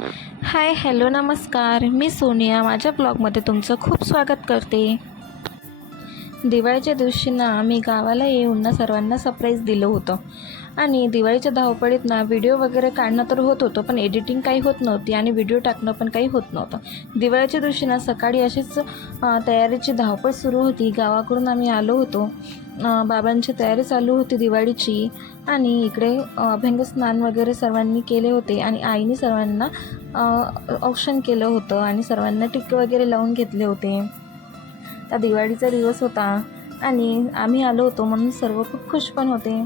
हाय, hello, नमस्कार. मी सोनिया माझ्या ब्लॉगमध्ये तुमचं खूप स्वागत करते. दिवाळीच्या दिवशी ना आम्ही गावाला येऊन ना सर्वांना सरप्राईज दिलं होतं. आणि दिवाळीच्या धावपळीत ना व्हिडिओ वगैरे काढणं तर होत होतं, पण एडिटिंग काही होत नव्हती आणि व्हिडिओ टाकणं पण काही होत नव्हतं. दिवाळीच्या दिवशी ना सकाळी अशीच तयारीची धावपळ सुरू होती. गावाकडून आम्ही आलो होतो. बाबांची तयारी चालू होती दिवाळीची. आणि इकडे अभ्यंग स्नान वगैरे सर्वांनी केले होते आणि आईने सर्वांना औक्षण केलं होतं आणि सर्वांना टिक्के वगैरे लावून घेतले होते. त्या दिवाळीचा दिवस होता आणि आम्ही आलो होतो म्हणून सर्व खूप खुश पण होते.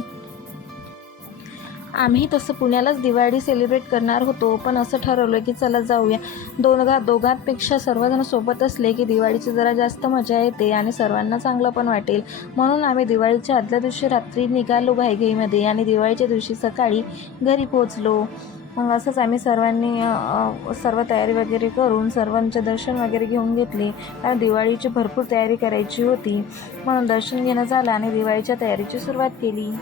आम्ही तसं पुण्यालाच दिवाळी सेलिब्रेट करणार होतो, पण असं ठरवलं की चला जाऊया. दोघांपेक्षा सर्वजण सोबत असले की दिवाळीची जरा जास्त मजा येते आणि सर्वांना चांगलं पण वाटेल. म्हणून आम्ही दिवाळीच्या आदल्या दिवशी रात्री निघालो घाईघाईमध्ये आणि दिवाळीच्या दिवशी सकाळी घरी पोहोचलो. मग असंच आम्ही सर्वांनी सर्व तयारी वगैरे करून सर्वांचे दर्शन वगैरे घेऊन घेतले. कारण दिवाळीची भरपूर तयारी करायची होती, म्हणून दर्शन घेणं झालं आणि दिवाळीच्या तयारीची सुरुवात केली.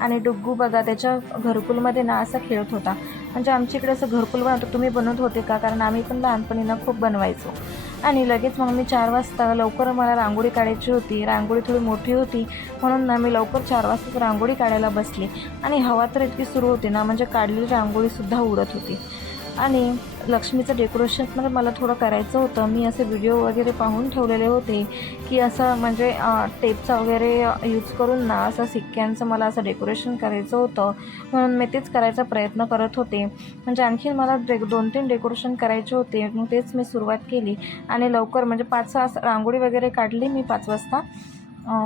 आणि डुग्गू बघा त्याच्या घरकुलमध्ये ना असा खेळत होता. म्हणजे आमच्या इकडे असं घरकुल बनवतो, तुम्ही बनवत होते का? कारण आम्ही पण लहानपणी ना खूप बनवायचो. आणि लगेच मग मी 4 वाजता लवकर मला रांगोळी काढायची होती. रांगोळी थोडी मोठी होती म्हणून ना मी लवकर 4 वाजताच रांगोळी काढायला बसली. आणि हवा तर इतकी सुरू होती ना, म्हणजे काढलेली रांगोळीसुद्धा उडत होती. आणि लक्ष्मीचं डेकोरेशन पण मला थोडं करायचं होतं. मी असे व्हिडिओ वगैरे पाहून ठेवलेले होते की असं म्हणजे टेपचा वगैरे यूज करून ना असं सिक्क्यांचं मला असं डेकोरेशन करायचं होतं, म्हणून मी तेच करायचा प्रयत्न करत होते. म्हणजे आणखीन मला 2-3 डेकोरेशन करायचे होते, मग तेच मी सुरुवात केली. आणि लवकर म्हणजे 5 रांगोळी वगैरे काढली मी 5 वाजता.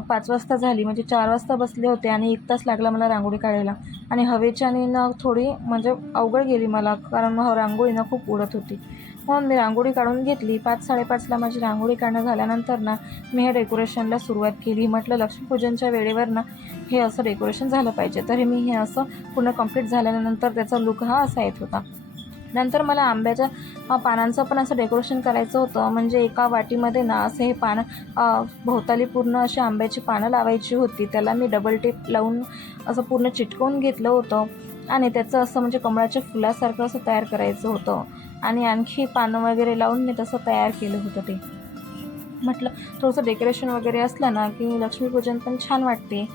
5 वाजता झाली, म्हणजे 4 वाजता बसले होते आणि 1 तास लागला मला रांगोळी काढायला. आणि हवेच्याने ना थोडी म्हणजे अवघड गेली मला, कारण रांगोळी ना खूप उडत होती. म्हणून मी रांगोळी काढून घेतली. 5-5:30ला माझी रांगोळी काढणं झाल्यानंतर ना मी हे डेकोरेशनला सुरुवात केली. म्हटलं लक्ष्मीपूजनच्या वेळेवर ना हे असं डेकोरेशन झालं पाहिजे. तर मी हे असं पूर्ण कंप्लीट झाल्यानंतर त्याचा लुक हा असा येत होता. नंतर मला आंब्याच्या पानांचं पण असं डेकोरेशन करायचं होतं. म्हणजे एका वाटीमध्ये ना असं हे पानं भोवताली पूर्ण अशी आंब्याची पानं लावायची होती. त्याला मी डबल टेप लावून असं पूर्ण चिटकवून घेतलं होतं. आणि त्याचं असं म्हणजे कमळाच्या फुलासारखं असं तयार करायचं होतं. आणि आणखी पानं वगैरे लावून मी तसं तयार केलं होतं ते. म्हटलं थोडंसं डेकोरेशन वगैरे असलं ना की लक्ष्मीपूजन पण छान वाटते,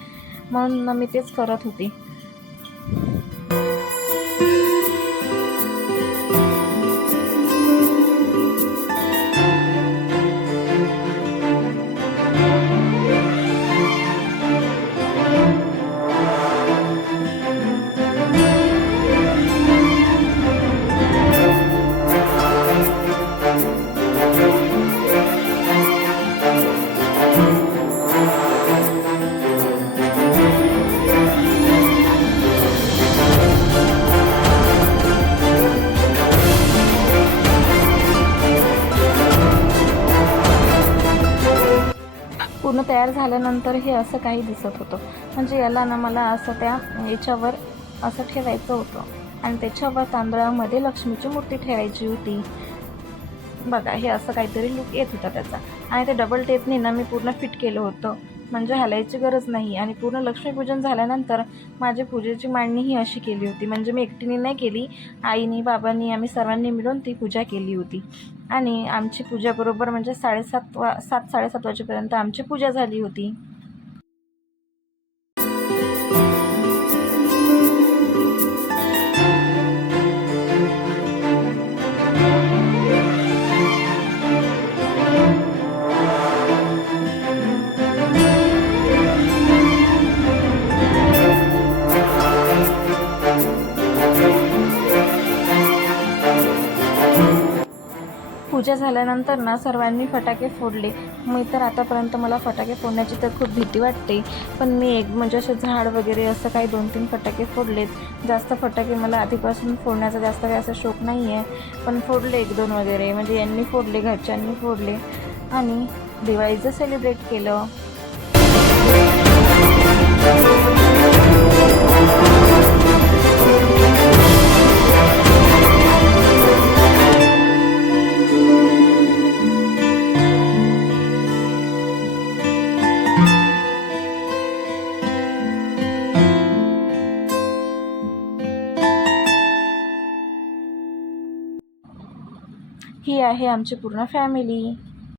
म्हणून मी तेच करत होते. पूर्ण तयार झाल्यानंतर हे असं काही दिसत होतं. म्हणजे याला ना मला असं त्या याच्यावर असं ठेवायचं होतं आणि त्याच्यावर तांदळामध्ये लक्ष्मीची मूर्ती ठेवायची होती. बघा हे असं काहीतरी लुक येत होता त्याचा. आणि ते डबल टेपने ना मी पूर्ण फिट केलं होतं, म्हणजे हलायची गरज नाही. आणि पूर्ण लक्ष्मीपूजन झाल्यानंतर माझी पूजेची मांडणी ही अशी केली होती. म्हणजे मी एकटीने नाही केली, आईनी बाबांनी आम्ही सर्वांनी मिळून ती पूजा केली होती. आणि आमची पूजा बरोबर म्हणजे 7-7:30 वाजेपर्यंत आमची पूजा झाली होती. पूजा झाल्यानंतर ना सर्वांनी फटाके फोडले. मी तर आतापर्यंत मला फटाके फोडण्याची तर खूप भीती वाटते, पण मी म्हणजे असे झाड वगैरे असं काही 2-3 फटाके फोडलेत. जास्त फटाके मला आधीपासून फोडण्याचा जास्त काही असा शौक नाही आहे, पण फोडले 1-2 वगैरे. म्हणजे यांनी फोडले, घरच्यांनी फोडले आणि दिवाळीचं सेलिब्रेट केलं. ही आहे आमची पूर्ण फॅमिली.